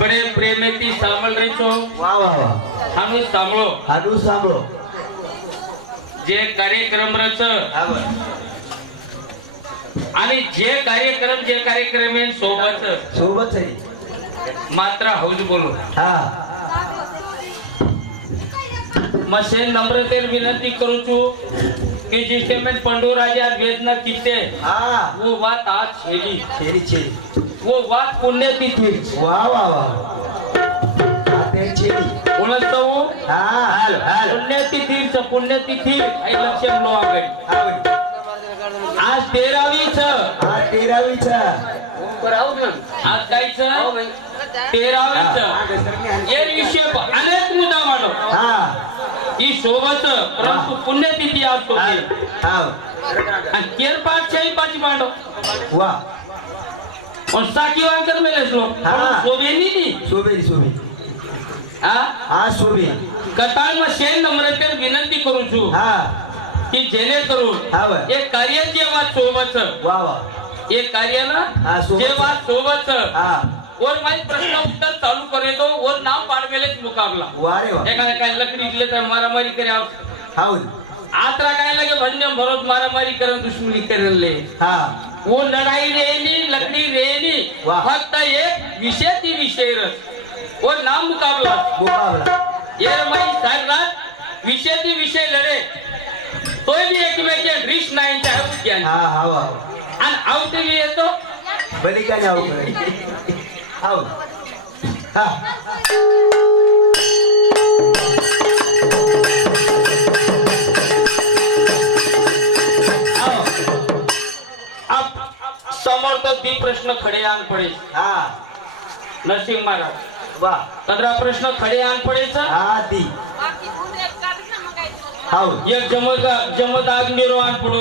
बडे प्रेमेती सामल रेचो वा वा वा हानू सामळो हाडू सांभळो जे कार्यक्रम रच। हा बर आणि जे कार्यक्रम जे कार्यक्रम आहे सोबत सोबत आहे. मात्र हौज बोलो। हा. मसे नम्रतेर विनंती करू છું के जिसके में पंडूराजी आज वेदना कितने हाँ। वो बात आज छेड़ी। छेड़ी छेड़ी। वो बात पुण्य की थी। वाह वाह वाह। पुण्यस्तवो हाँ हाल हाल। पुण्यतिथी पुण्यतिथी आई लक्ष लो आवडी आवडी आज तेरावी छ। आज तेरावी छ। आज काय छ? हो तेरावी छ। ये विषय अनेक मुद्दा मांडो। हा। ही सोबत परंतु पुण्यतिथी असतो आणि पाची पांडव वा. पण साकी वांकर मेले स्लो शोभेनी नी. शोभे कटांग शेन नम्रतेर विनंती करू छू. की जेणेकरून एक कार्य जेव्हा सोबत वा वा. एक कार्य ना जेव्हा सोबत और माहीत प्रश्न उत्तर चालू करे तो और नाव पाडमेलेच मुकाबला. वा एखाद्या काय लकडी इकले तर मारामारी करे हाऊन आत्रा काय लगे भजन भरोत मारामारी करून दुश्मनी करेले हा. वो लढाई रेनी लकडी रेनी. वाह. फक्त एक विषय ती विषय रस. और नाम मुकाबला. मुकाबला. ये माई सागरात विषय ती विषय लढे. तोय बी एकमेके रिश नाही चाहे हा हा आणि आवते बी येतो. बली का जाऊ समोर तो ती प्रश्न खडे आण पडे हा नरसिंह महाराज वा पंधरा प्रश्न खडे आण पडेच हा ती एक पडो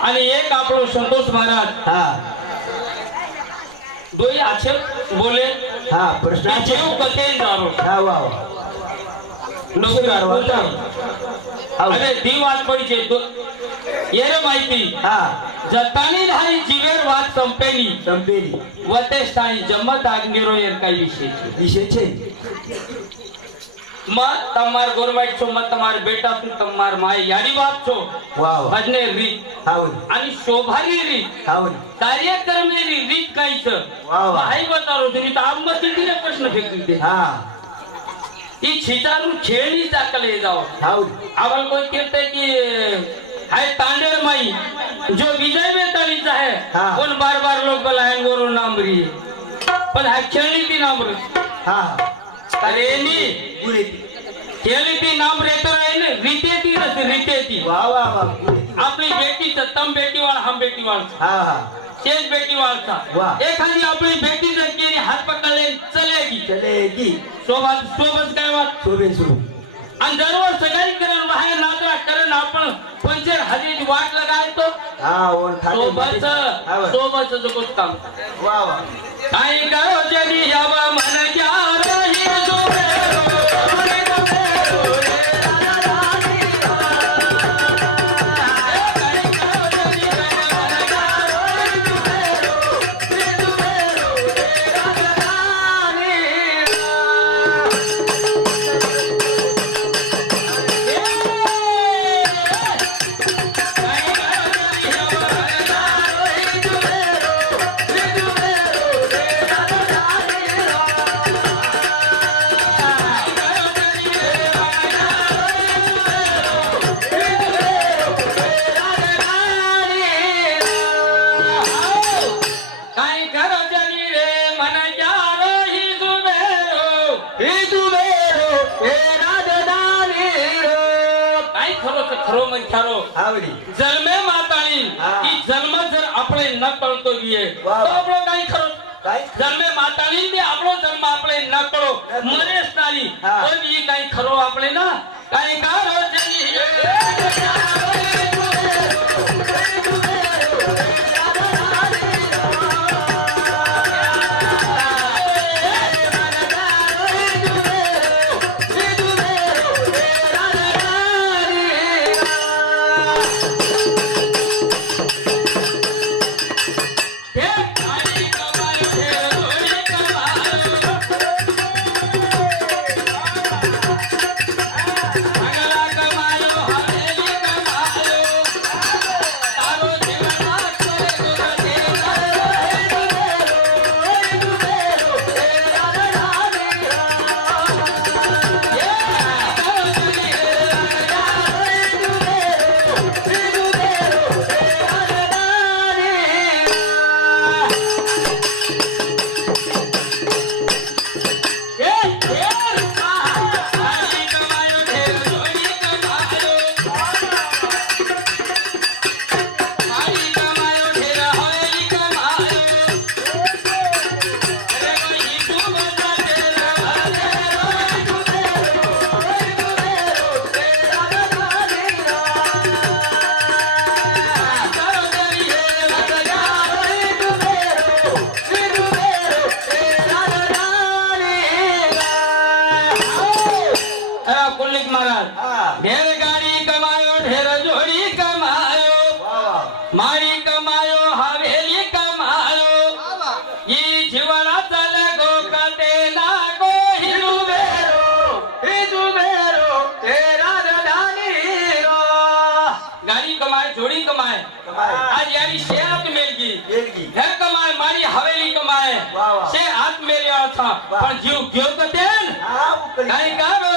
आणि एक आपलो संतोष महाराज हा दोही अक्षर बोले. हा प्रश्न जीव कटेल दारू. हा वा नमस्कार बोलता. अरे दी वाद पडीचे ये रे माहिती. हा. जतानी धाई जीवेर वाद संपेनी. संपेनी. वतेस ताई जम्मत आग्नेरो येर काही विशेष विशेष માં તમાર ગોરવાઈટ છો માં તમાર બેટા છું તમાર માય યારી વાત છો वा वा ભજને રીત हाऊन आणि शोभारी रीत हाऊन कार्यक्रमेरी रीत काही छ वा वा हाई बतारो तुम्ही तर आंबत तिने प्रश्न फेकून दे हा ही छितारू खेळणी दाखल जाओ हाऊन आम्हाला कोई कहते कि हाय तांडेर माई जो विजय बेतालीचा है हाँ। उन बार बार लोग बोलाएंगे गोरो नाम रही पण हा खेळणी ती नाम रे हा अरे नी गुरेती खेळणी ती नाम ना रीते ती नसते रीते वा वा वा. आपली बेटी तम बेटी वाळ हम बेटी वाळचा हा हा. शेष बेटी वाळचा वाह. एखादी आपली बेटी जर केली हात पकडले चलेगी. चलेगी. सोबत सोबत काय वाट शोभे शोभे आणि दररोज सगळी करण बाहेर नाचरा करण आपण पंचर हजेरी वाट लगायतो हा ओन खाते सोबत हा वा. सोबत जो कुछ काम वा वा. काय करो जनी यावा मन क्या रही જન્મે માતાની ને આપણો જન્મ આપણે ન કરો. મરે સ્નારી કોઈ બી કઈ ખરો આપણે ના. કઈ કારો આજ યારી શે હાથ મેલગી. મેલગી. હે કમાય મારી હવેલી કમાય. શે હાથ મેલ્યા હતા. પણ જીવ ગયો તો તેન હા કાઈ કારો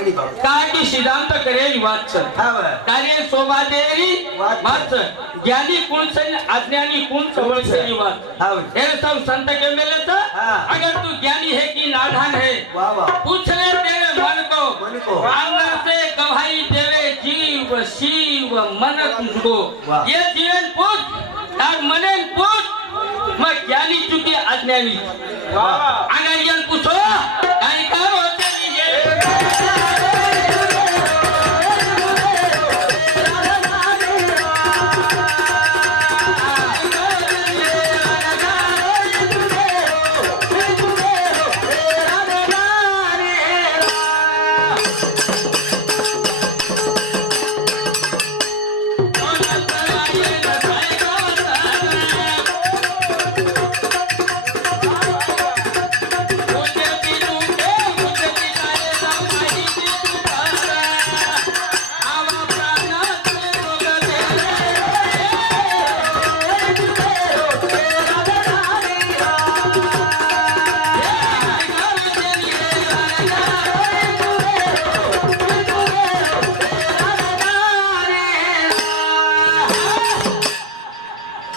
कडी भाऊ सिद्धांत करे वाच कार्य शोभा देरी वाच ज्ञानी कुण से अज्ञानी कुण सवळ से वाच हे सब संत के मिले तो अगर तू ज्ञानी है कि नाधान है पूछ ले तेरे मन को अंदर से गवाही देवे जीव शिव मन तुझको ये जीवन पूछ तार मने पूछ मैं ज्ञानी चुकी अज्ञानी। अगर यन पूछो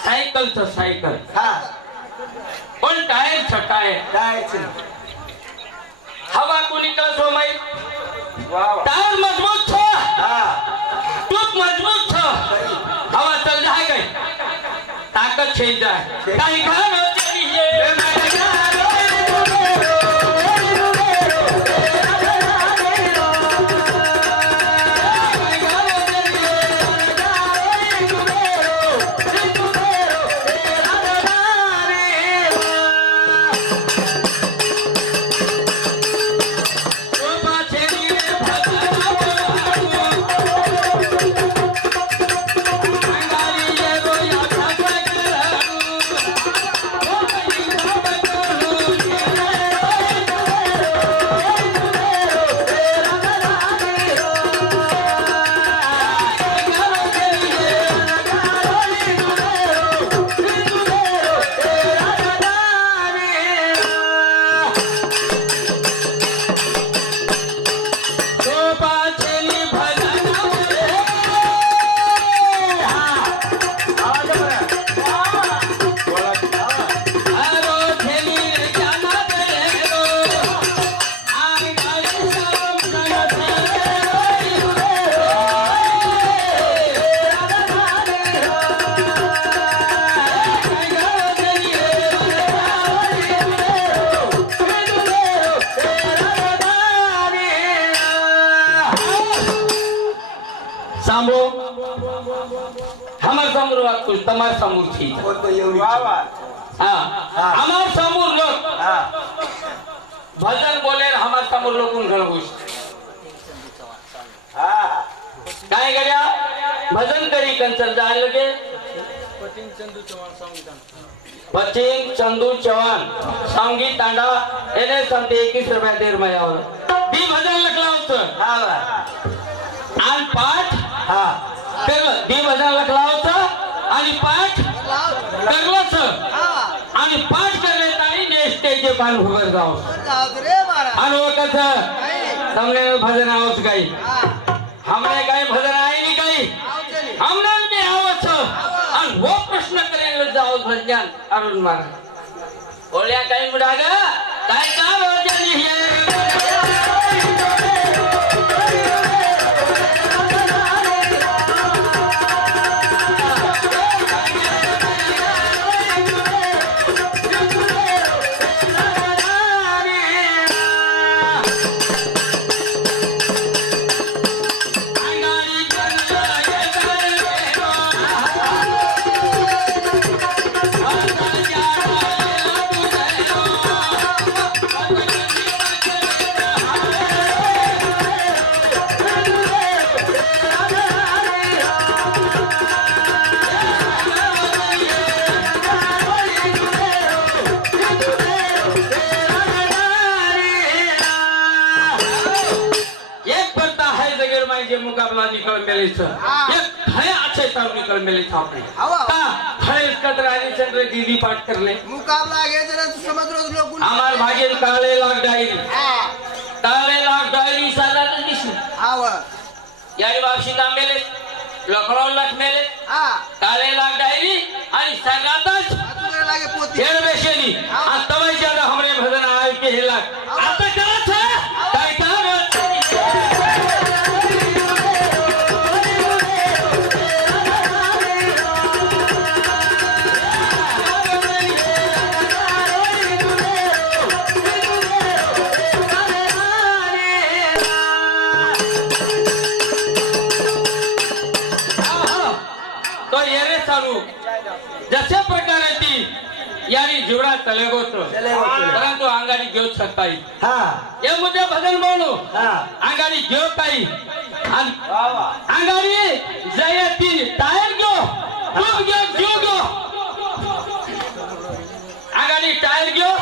सायकलचं सायकल. हा. पण टायरचं टायर. जायचं हवा कोणी कसो माहीत? वा टायर मजबूत छ. हा. तूप मजबूत छ. हवा चल जाय काय? ताकद छेल जाय काही घाण समोर ছিল হ্যাঁ আমার সমুর লোক ভজন বলেন আমার काय करा भजन करी कंचन जायला लगे? पश्चिम चंदू चव्हाण. संगीत तांडा एने सांगते एकवीस रुपया दीड महिन्यावर. ती भजन लखला होत. आणि पाठ? हा. ते ती भजन लखला होतं. आणि पाच करलाच. आणि पाच करले ताई नेस्टेचे बाल उभर जाव आणि कस समजे भजन आवच काही. हमने काही भजन आहे नी काही? हमने मी आवच आणि वो प्रश्न करेल जाव भजन अरुण महाराज. ओळ्या काही मुडाग काय का मुकाबला निकल मिले छ। है। अच्छे तार निकल मिले छ खड़े कदर आली चंद्र दीदी पाठ कर ले मुकाबला घ्यायचा ना तू समज रोज लोक हमार भागीन काळे लाग डायरी। हा. काळे लाग डायरी तर दिसली आव. यारी वापसी का मेले लखनौ लख मेले। हा. काळे लाग डायरी आणि सगातच तुला लागे पोती. फेर बेशेनी तवई ज्यादा हमरे भजन आय के हेला आता अंगाडी घेऊ काही अंगाडी जयती टायर घेऊ. तूप घेऊ जीव घेऊ. अंगाडी टायर घेऊ.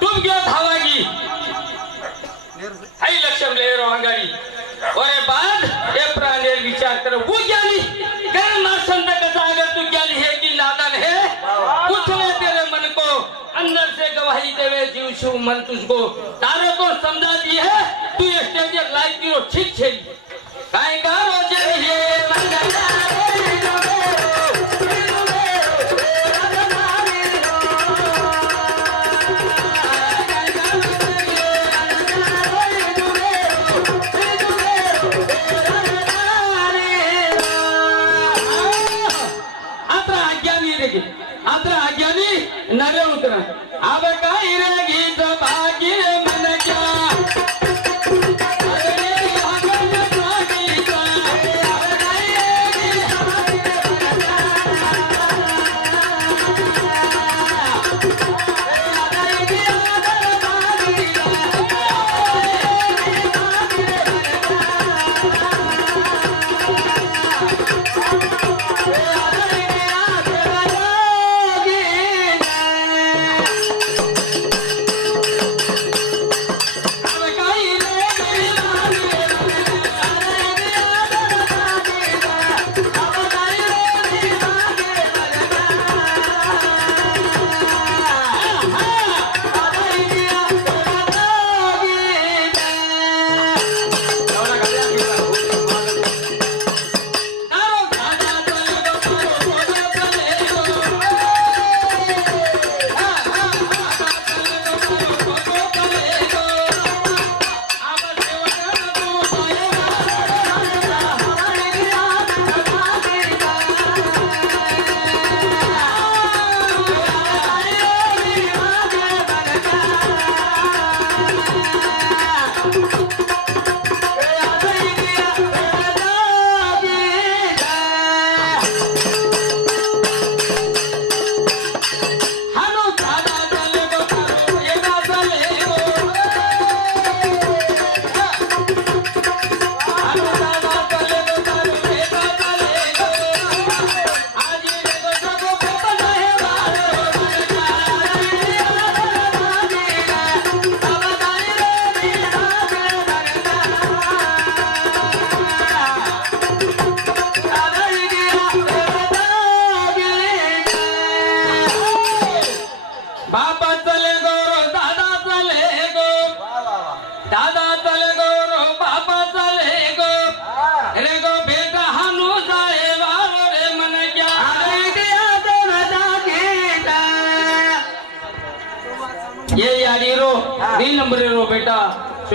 तूप घेऊ धावागी. हाई लक्ष्य लेरो अंगाडी ओरे बाद ये प्राणेर विचार कर. वो ज्ञानी कर ना संत कथा अगर तू ज्ञानी है कि नादान है पूछ ले तेरे मन को भाई देवे जीव शिव मन तुझको। तारे को समझा दी है तू स्टेजर लाइव की ठीक छे काय का रोजे ये मंगला आज्ञानी नवे उतरा। आवे বাইরে গীতা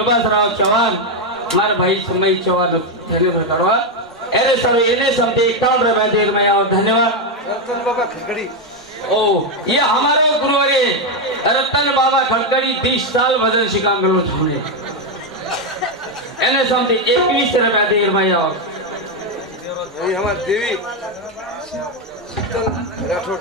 सुभाषराव चव्हाण મારા ભાઈ સમય ચૌહાણ થેલી ઘટાડવા એને સર એને સમજે એકાવન रुपया देर में और धन्यवाद रतन बाबा खिचड़ी ओ ये हमारे गुरुवारे रतन बाबा खड़कड़ी बीस साल वजन शिकाम करो हमने એને સમજે એકવીસ रुपया देर में और ये हमारी देवी शीतल राठौड़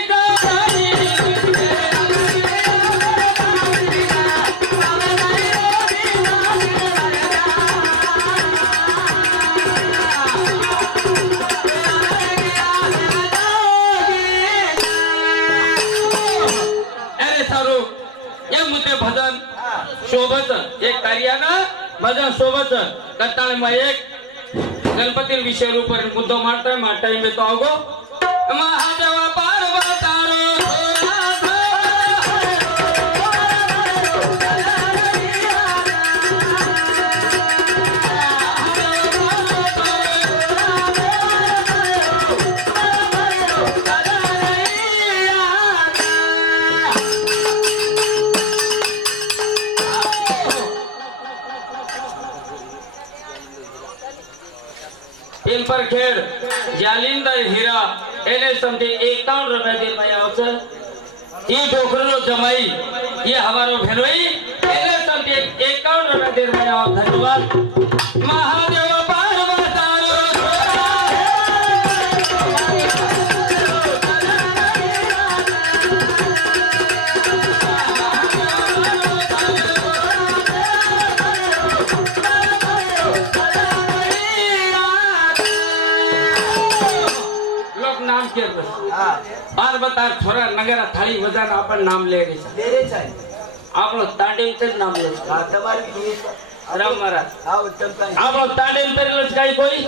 ભજન શોભચન કતાળમાં એક ગણપતિ વિષય ઉપર મુદ્દો મારતા માં ટાઈમે તો આવગો પિન પર ખેડ જાલિંદર હીરા એને સમજે એકાવન રૂપિયા દે ભાઈ આવશે એ ઢોકરનો જમાઈ એ હવારો ભેરવાઈ એને સમજે એકાવન રૂપિયા દે ભાઈ આવો ધન્યવાદ મહાદેવ લોક નામ કે હા પાર્વતાર થોરા નગરા થાળી વજાના આપણ નામ લે રહી છે દેરે સાહેબ આપણો તાંડીમ જ નામ લે છે હા તમારી કેસ રામ મહારાજ હા ઉત્તમ કાંઈ આપણો તાંડીમ કરેલો છે કાંઈ કોઈ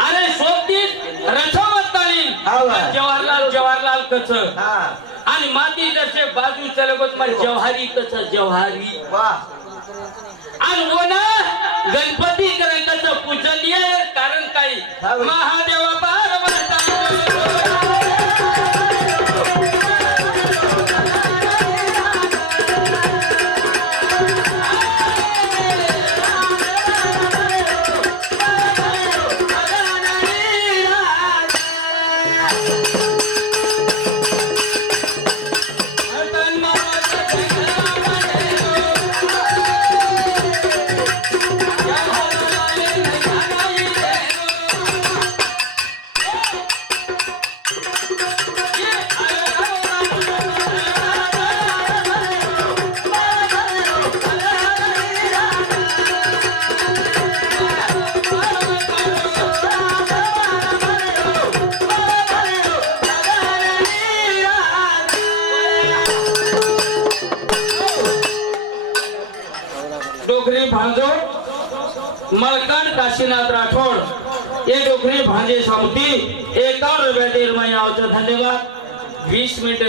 અરે શોધતી રછાવત તાલીમ હા, વાહ. જવાહરલાલ જવાહરલાલ કચ્છ હા અને માતી જશે બાજુ ચલે ગો તમારી જવાહરી કચ્છ જવાહરી વાહ અને ઓના ગણપતિ કરે કચ્છ मलकंड काशीनाथ राठोड ये डोकरी भांजे सामती एकावन्न रुपयातील महिना धन्यवाद। मिनट। मिनिट